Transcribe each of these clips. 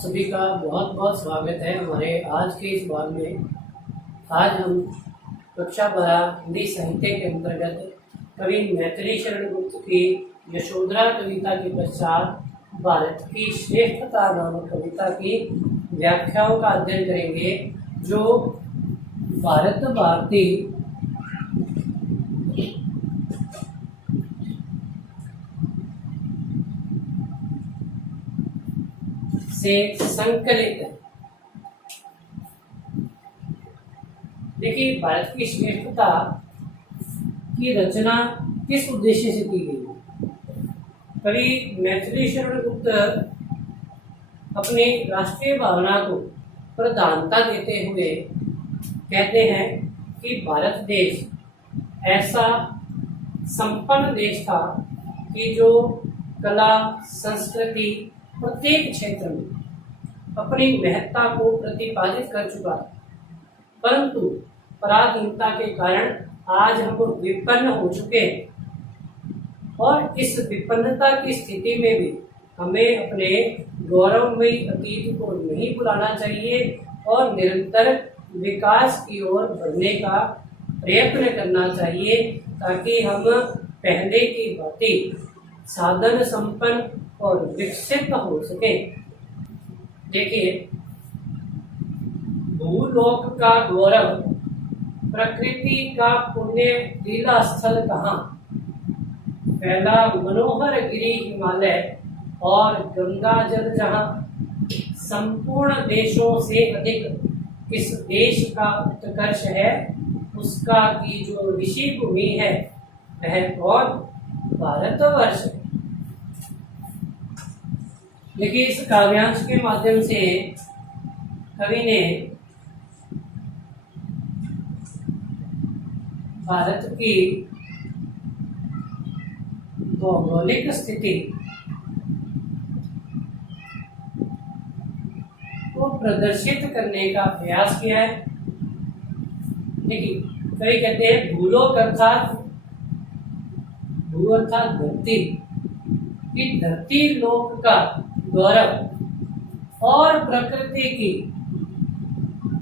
सभी का बहुत बहुत स्वागत है हमारे आज के इस भाग में। आज हम कक्षा 12 हिंदी साहित्य के अंतर्गत कवि मैथिली शरण गुप्त की यशोधरा कविता के पश्चात भारत की श्रेष्ठता नामक कविता की व्याख्याओं का अध्ययन करेंगे, जो भारत भारती से संकलित है। देखिए, भारत की श्रेष्ठता की रचना किस उद्देश्य से की गई। कवि मैथिली शरण गुप्त अपनी राष्ट्रीय भावना को प्रधानता देते हुए कहते हैं कि भारत देश ऐसा संपन्न देश था कि जो कला संस्कृति प्रत्येक क्षेत्र में अपनी महत्ता को प्रतिपादित कर चुका है, परंतु पराधीनता के कारण आज हम विपन्न हो चुके हैं और इस विपन्नता की स्थिति में भी हमें अपने गौरवमयी अतीत को नहीं भुलाना चाहिए और निरंतर विकास की ओर बढ़ने का प्रयत्न करना चाहिए, ताकि हम पहले की भांति साधन संपन्न और विकसित हो सके। देखिए, भूलोक का गौरव, प्रकृति का पुण्य लीला स्थल कहाँ, फैला मनोहर गिरी हिमालय और गंगा जल जहाँ, संपूर्ण देशों से अधिक किस देश का उत्कर्ष है, उसका की जो ऋषि भूमि है वह कौन, भारतवर्ष। देखिए, इस काव्यांश के माध्यम से कवि ने भारत की भौगोलिक स्थिति को प्रदर्शित करने का प्रयास किया है। देखिए, कवि कहते हैं भूलोक अर्थात भू अर्थात धरती, कि धरती लोक का गौरव और प्रकृति की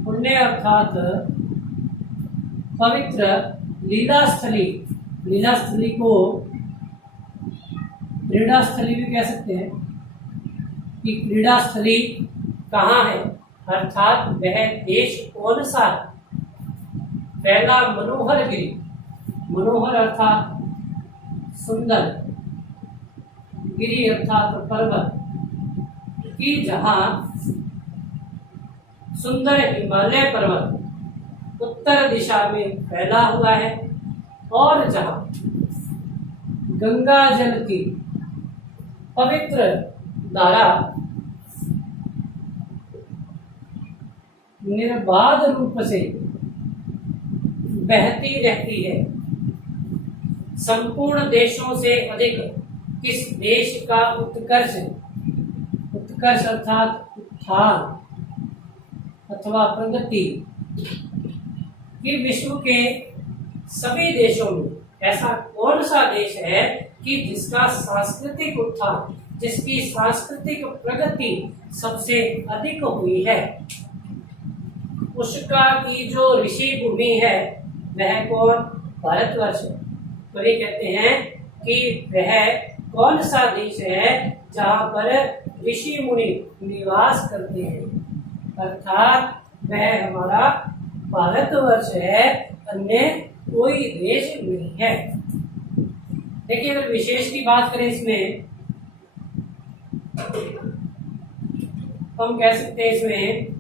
पुण्य अर्थात पवित्र लीलास्थली, लीलास्थली को क्रीड़ास्थली भी कह सकते हैं, कि क्रीड़ास्थली कहाँ है, अर्थात वह देश कौन सा है। पहला मनोहर गिरी, मनोहर अर्थात सुंदर, गिरी अर्थात पर्वत, कि जहाँ सुंदर हिमालय पर्वत उत्तर दिशा में फैला हुआ है और जहाँ गंगा जल की पवित्र धारा निर्बाध रूप से बहती रहती है। संपूर्ण देशों से अधिक किस देश का उत्कर्ष, उत्कर्ष अर्थात उत्थान अथवा प्रगति, कि विश्व के सभी देशों में ऐसा कौन सा देश है कि जिसका सांस्कृतिक उत्थान, जिसकी सांस्कृतिक प्रगति सबसे अधिक हुई है, उसका की जो ऋषि भूमि है वह कौन, भारतवर्ष। तो ये कहते हैं कि वह कौन सा देश है जहाँ पर ऋषि मुनि निवास करते हैं, अर्थात वह हमारा भारतवर्ष है, अन्य कोई देश नहीं है। देखिए, अगर विशेष की बात करें इसमें, तो हम कह सकते हैं इसमें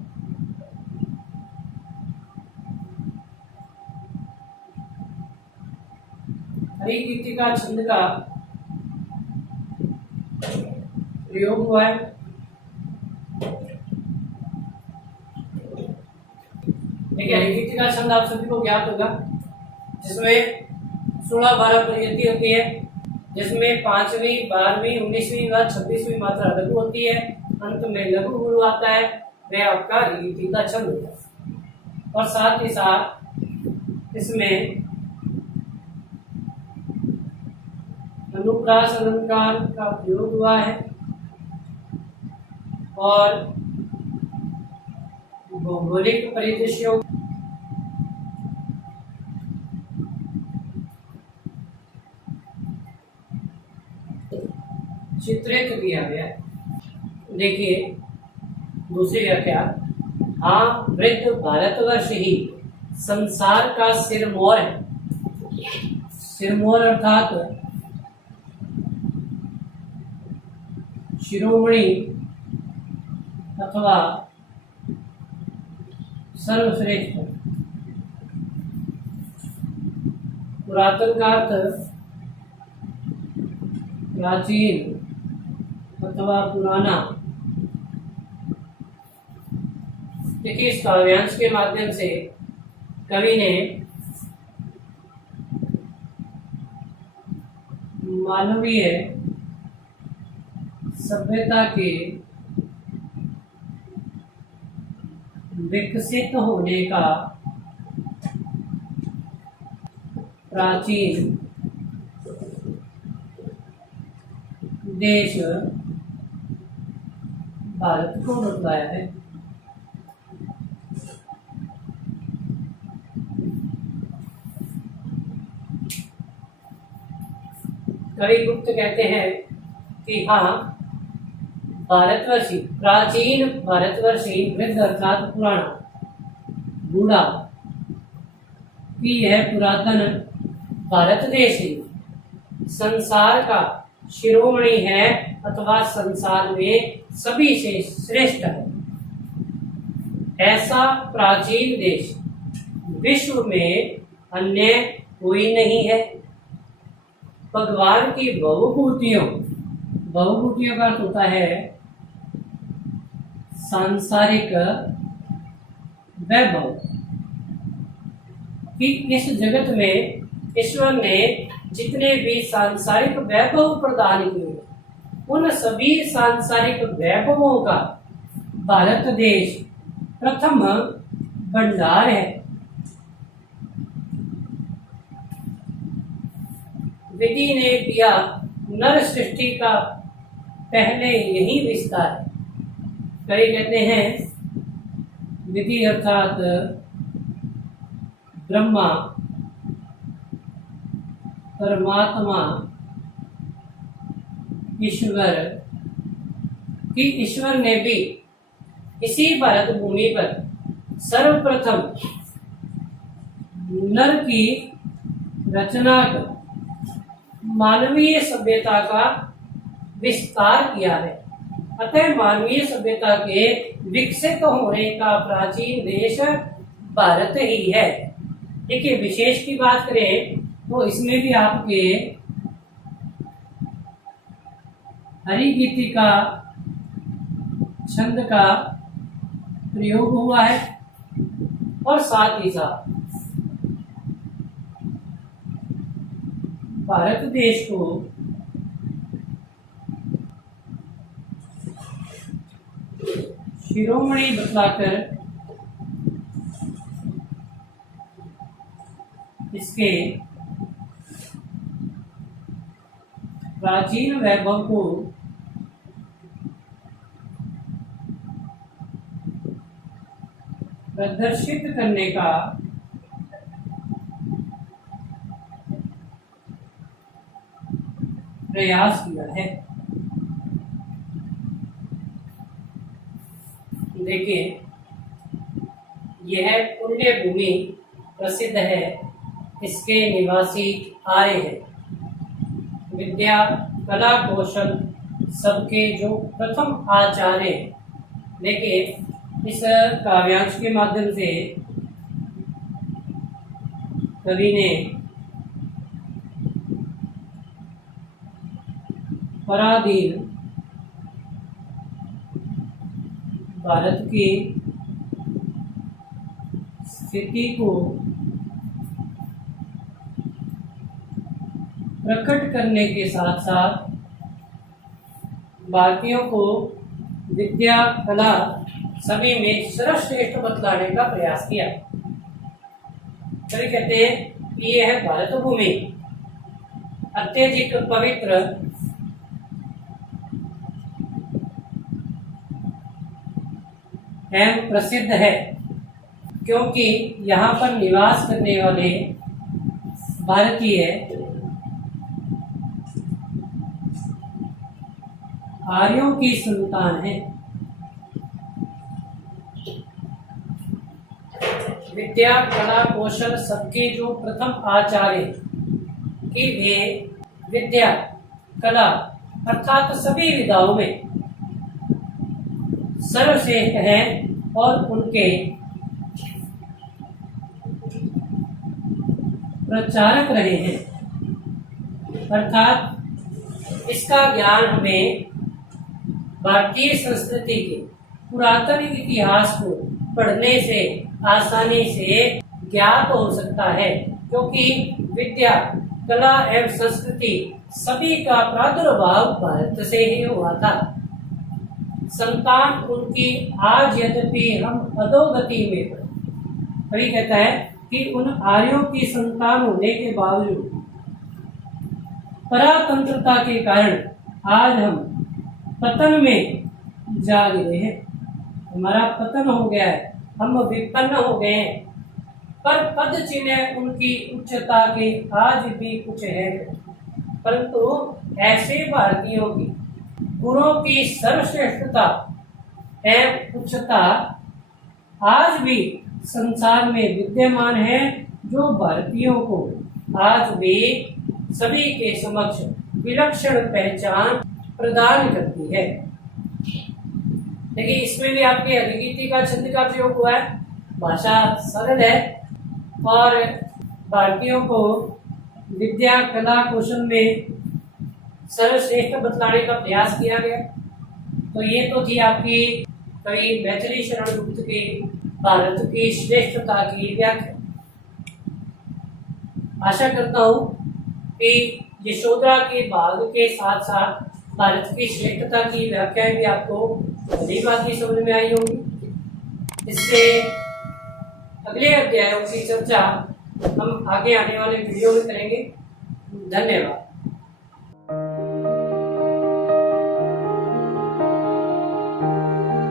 हरिगीतिका छंद का प्रयोग हुआ है। देखिए, हरिगीतिका छंद आप सभी को ज्ञात होगा, जिसमें 16-12 प्रयति होती है, जिसमें 5वीं 12वीं 19वीं व 26वीं मात्रा लघु होती है, अंत में लघु गुरु आता है, वह आपका हरिगीतिका छंद होता है। और साथ ही साथ इसमें अनुप्रास अलंकार का प्रयोग हुआ है और भौगोलिक परिदृश्यों चित्रित किया गया। देखिए दूसरी व्याख्या, हाँ वृद्ध भारतवर्ष ही संसार का सिरमौर है। सिरमौर अर्थात शिरोमणि अथवा सर्वश्रेष्ठ। पुरातन का अर्थ प्राचीन अथवा पुराना। देखिए इस काव्यांश के माध्यम से कवि ने मानवीय सभ्यता के विकसित होने का प्राचीन देश भारत को बतलाया है। कवि गुप्त कहते हैं कि हाँ भारतवर्षी, प्राचीन भारतवर्षी, वृद्ध अर्थात पुराना, बूढ़ा, कि यह पुरातन भारत देश ही संसार का शिरोमणि है अथवा संसार में सभी से श्रेष्ठ है। ऐसा प्राचीन देश विश्व में अन्य कोई नहीं है। भगवान की बहुभूतियों का अर्थ होता है सांसारिक वैभव, कि इस जगत में ईश्वर ने जितने भी सांसारिक वैभव प्रदान किए, उन सभी सांसारिक वैभवों का भारत देश प्रथम भंडार है। विधि ने किया नर सृष्टि का पहले यही विस्तार। कई कहते हैं विधि अर्थात ब्रह्मा, परमात्मा, ईश्वर, कि ईश्वर ने भी इसी भारत भूमि पर सर्वप्रथम नर की रचना कर मानवीय सभ्यता का विस्तार किया है। अतः मानवीय सभ्यता के विकसित होने का प्राचीन देश भारत ही है। देखिए विशेष की बात करें तो इसमें भी आपके हरिगीति का छंद का प्रयोग हुआ है और साथ ही साथ भारत देश को शिरोमणि बतलाकर इसके प्राचीन वैभव को प्रदर्शित करने का प्रयास किया है। देखिए यह पुण्य भूमि प्रसिद्ध है, इसके निवासी आर्य हैं। विद्या कला कौशल सबके जो प्रथम आचार्य। देखिए इस काव्यांश के माध्यम से कवि ने पराधीन भारत की स्थिति को प्रकट करने के साथ साथ भारतीयों को विद्या कला सभी में सर्वश्रेष्ठ बतलाने का प्रयास किया। कवि कहते हैं कि यह है भारत भूमि अत्यधिक पवित्र एवं प्रसिद्ध है। क्योंकि यहाँ पर निवास करने वाले भारतीय आर्यों की संतान है। विद्या कला कौशल सबके जो प्रथम आचार्य कि वे विद्या कला अर्थात सभी विधाओं में सर्वश्रेष्ठ हैं और उनके प्रचारक रहे हैं। अर्थात इसका ज्ञान हमें भारतीय संस्कृति के पुरातन इतिहास को पढ़ने से आसानी से ज्ञात हो सकता है, क्योंकि विद्या कला एवं संस्कृति सभी का प्रादुर्भाव भारत से ही हुआ था। संतान उनकी आज यद्यपि हम अधोगति में पड़े, कवि कहता है कि उन आर्यों की संतान होने के बावजूद परातंत्रता के कारण आज हम पतन में जा गिरे हैं। हमारा पतन हो गया है, हम विपन्न हो गए हैं, पर पद चिन्ह उनकी उच्चता के आज भी कुछ है। परंतु ऐसे भारतीयों की गुणों की सर्वश्रेष्ठता एवं उच्चता आज भी संसार में विद्यमान है, जो भारतीयों को आज भी सभी के समक्ष विलक्षण पहचान प्रदान करती है। देखिए, इसमें भी आपके हरिगीति का छंद का प्रयोग हुआ है। भाषा सरल है और भारतीयों को विद्या कला कौशल में सर्वश्रेष्ठ बतलाने का प्रयास किया गया। तो ये तो थी आपकी कवि मैथिली शरण गुप्त की भारत की श्रेष्ठता की व्याख्या। आशा करता हूँ कि यशोधरा के भाग के साथ साथ भारत की श्रेष्ठता की व्याख्याएं भी आपको भली भांति समझ में आई होगी। इससे अगले अध्यायों की चर्चा हम आगे आने वाले वीडियो में करेंगे। धन्यवाद।